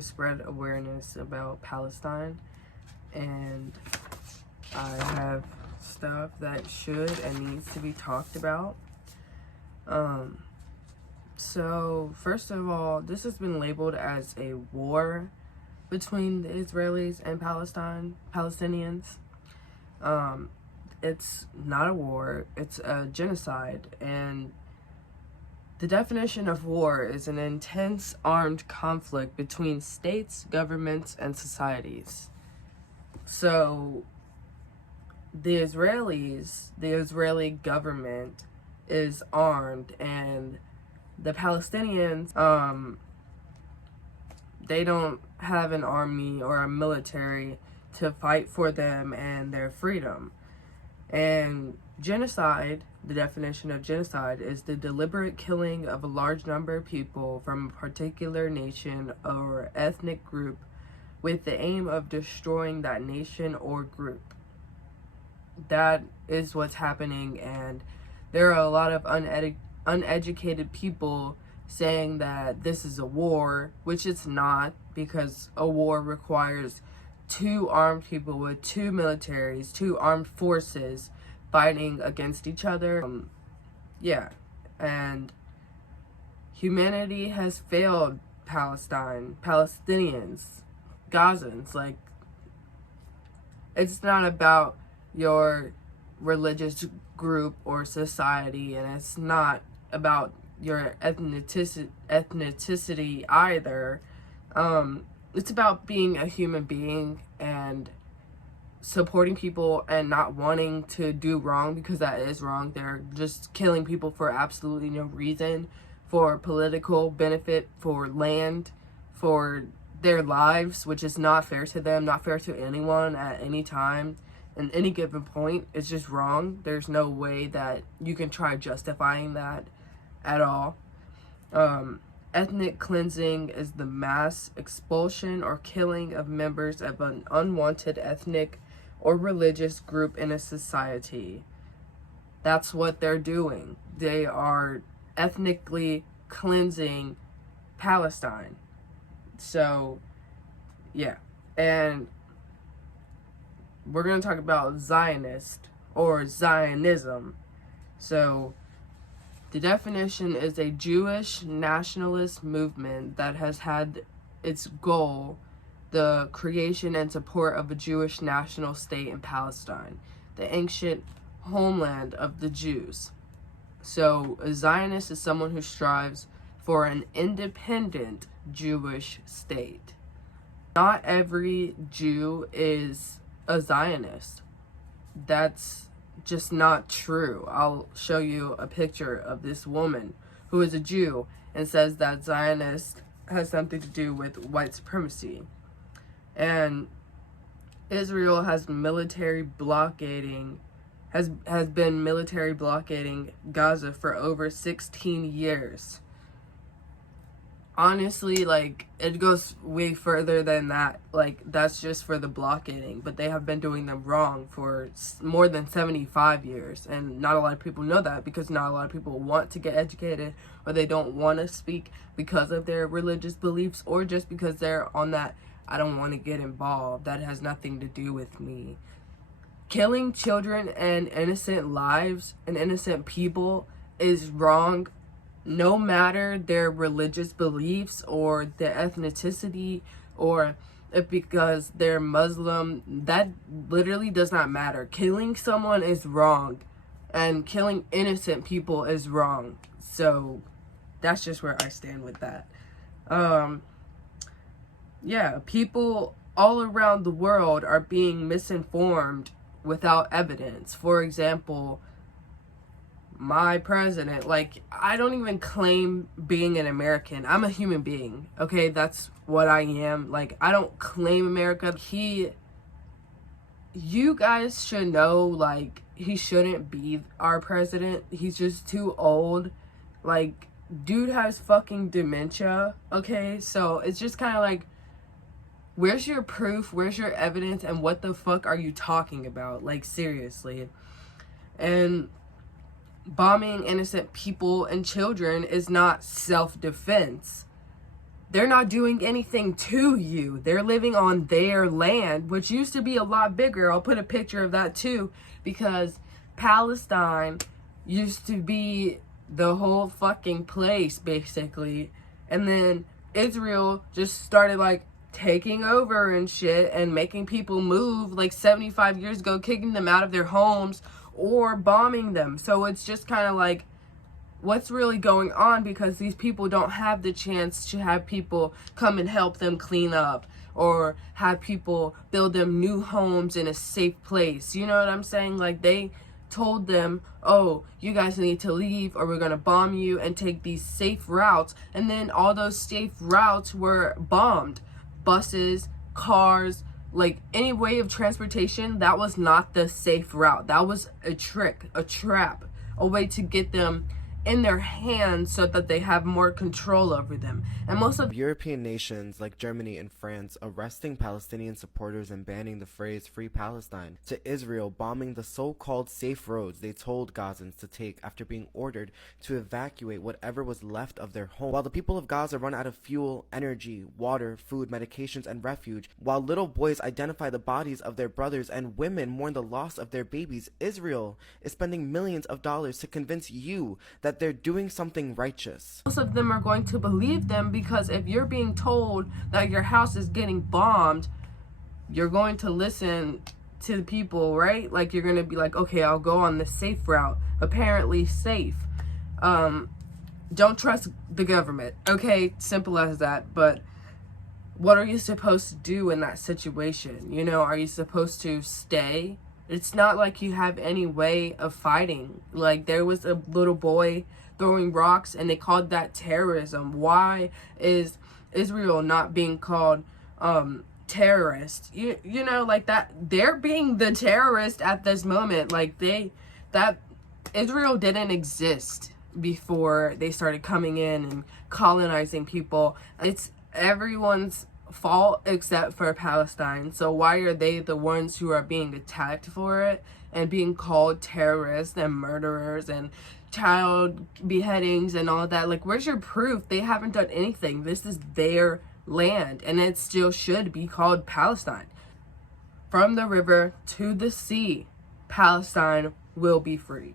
to spread awareness about Palestine, and I have stuff that should and needs to be talked about. So first of all, this has been labeled as a war between the Israelis and Palestinians. It's not a war, it's a genocide, and the definition of war is an intense armed conflict between states, governments, and societies. So the Israeli government is armed, and the Palestinians, they don't have an army or a military to fight for them and their freedom. And genocide, the definition of genocide, is the deliberate killing of a large number of people from a particular nation or ethnic group with the aim of destroying that nation or group. That is what's happening, and there are a lot of uneducated people saying that this is a war, which it's not, because a war requires two armed people with two militaries, two armed forces fighting against each other. And humanity has failed Palestinians, Gazans. Like, it's not about your religious group or society, and it's not about your ethnicity either. It's about being a human being and supporting people and not wanting to do wrong, because that is wrong. They're just killing people for absolutely no reason, for political benefit, for land, for their lives, which is not fair to them, not fair to anyone at any time. In any given point, it's just wrong. There's no way that you can try justifying that at all. Ethnic cleansing is the mass expulsion or killing of members of an unwanted ethnic or religious group in a society. That's what they're doing. They are ethnically cleansing Palestine. So, yeah. And we're going to talk about Zionist or Zionism. So, the definition is a Jewish nationalist movement that has had its goal the creation and support of a Jewish national state in Palestine, the ancient homeland of the Jews. So a Zionist is someone who strives for an independent Jewish state. Not every Jew is a Zionist. That's just not true. I'll show you a picture of this woman who is a Jew and says that Zionist has something to do with white supremacy. And Israel has been military blockading Gaza for over 16 years. Honestly, like, it goes way further than that. Like, that's just for the blockading, but they have been doing them wrong for more than 75 years, and not a lot of people know that, because not a lot of people want to get educated, or they don't want to speak because of their religious beliefs, or just because they're on that I don't want to get involved, that has nothing to do with me. Killing children and innocent lives and innocent people is wrong, no matter their religious beliefs or their ethnicity, or if because they're Muslim. That literally does not matter. Killing someone is wrong, and killing innocent people is wrong. So that's just where I stand with that. People all around the world are being misinformed without evidence. For example, my president, like, I don't even claim being an American. I'm a human being, okay? That's what I am. Like, I don't claim America. You guys should know, like, he shouldn't be our president. He's just too old. Like, dude has fucking dementia, okay? So it's just kind of like, where's your proof? Where's your evidence? And what the fuck are you talking about? Like, seriously. And bombing innocent people and children is not self-defense. they're not doing anything to you. They're living on their land, which used to be a lot bigger. I'll put a picture of that too, because Palestine used to be the whole fucking place, basically. And then Israel just started, like, taking over and shit and making people move, like, 75 years ago, kicking them out of their homes or bombing them. So it's just kind of like, what's really going on? Because these people don't have the chance to have people come and help them clean up or have people build them new homes in a safe place. You know what I'm saying? Like, they told them, oh, you guys need to leave or we're gonna bomb you, and take these safe routes. And then all those safe routes were bombed. Buses, cars, like any way of transportation, that was not the safe route. That was a trick, a trap, a way to get them in their hands so that they have more control over them. And most of European nations like Germany and France arresting Palestinian supporters and banning the phrase Free Palestine, to Israel bombing the so-called safe roads they told Gazans to take after being ordered to evacuate whatever was left of their home. While the people of Gaza run out of fuel, energy, water, food, medications, and refuge, while little boys identify the bodies of their brothers and women mourn the loss of their babies, Israel is spending millions of dollars to convince you that they're doing something righteous. Most of them are going to believe them, because if you're being told that your house is getting bombed, you're going to listen to the people, right? Like, you're going to be like, okay, I'll go on the safe route. Apparently safe. Don't trust the government. Okay, simple as that. But what are you supposed to do in that situation? You know, are you supposed to stay? It's not like you have any way of fighting. Like, there was a little boy throwing rocks and they called that terrorism. Why is Israel not being called terrorist? You know, like, that they're being the terrorist at this moment. Like, that Israel didn't exist before they started coming in and colonizing people. It's everyone's fault except for Palestine. So why are they the ones who are being attacked for it and being called terrorists and murderers and child beheadings and all that? Like, where's your proof? They haven't done anything. This is their land, and it still should be called Palestine. From the river to the sea, Palestine will be free.